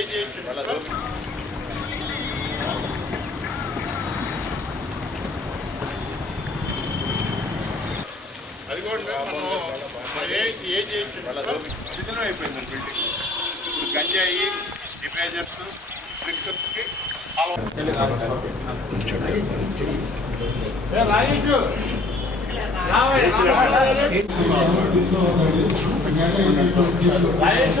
BJP అది కూడా agency శిథిలం అయిపోయింది బిల్డింగ్. ఇప్పుడు గంజాయి డిపాజర్స్ క్రికెట్స్కి రాజేష్ రాజేష్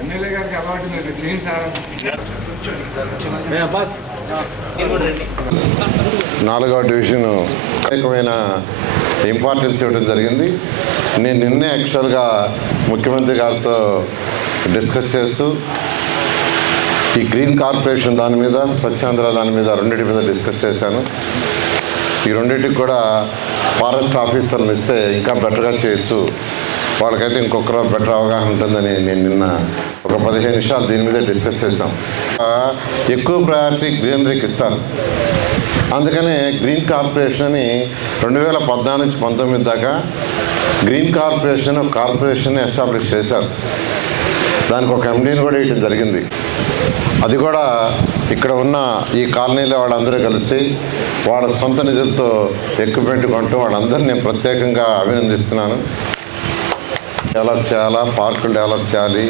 ఎమ్మెల్యే గారికి అలవాటు లేదు. చేయండి సార్. నాలుగవ డివిజన్ అనేకమైన ఇంపార్టెన్స్ ఇవ్వడం జరిగింది. నేను నిన్నే యాక్చువల్గా ముఖ్యమంత్రి గారితో డిస్కస్ చేస్తూ ఈ గ్రీన్ కార్పొరేషన్ దాని మీద స్వచ్ఛాంధ్ర దాని మీద రెండింటి మీద డిస్కస్ చేశాను. ఈ రెండింటికి కూడా ఫారెస్ట్ ఆఫీసర్లు ఇస్తే ఇంకా బెటర్గా చేయొచ్చు. వాళ్ళకైతే ఇంకొకరు బెటర్ అవగాహన ఉంటుందని నేను నిన్న ఒక పదిహేను నిమిషాలు దీని మీద డిస్కస్ చేశాం. ఎక్కువ ప్రయారిటీ గ్రీనరీకి ఇస్తాను. అందుకనే గ్రీన్ కార్పొరేషన్ అని రెండు వేల పద్నాలుగు నుంచి పంతొమ్మిది దాకా గ్రీన్ కార్పొరేషన్ ఒక కార్పొరేషన్ ఎస్టాబ్లిష్ చేశారు. దానికి ఒక ఎండీని కూడా వేయడం జరిగింది. అది కూడా ఇక్కడ ఉన్న ఈ కాలనీలో వాళ్ళందరూ కలిసి వాళ్ళ సొంత నిధులతో ఎక్విప్మెంట్ కొంటూ వాళ్ళందరినీ నేను ప్రత్యేకంగా అభినందిస్తున్నాను. డెవలప్ చేయాలా పార్కులు డెవలప్ చేయాలి.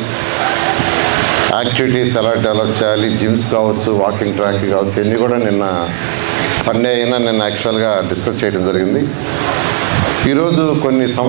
యాక్టివిటీస్ ఎలా డెవలప్ చేయాలి. జిమ్స్ కావచ్చు వాకింగ్ ట్రాక్ కావచ్చు ఇవన్నీ కూడా నిన్న సండే అయినా నేను యాక్చువల్గా డిస్కస్ చేయడం జరిగింది. ఈరోజు కొన్ని సమ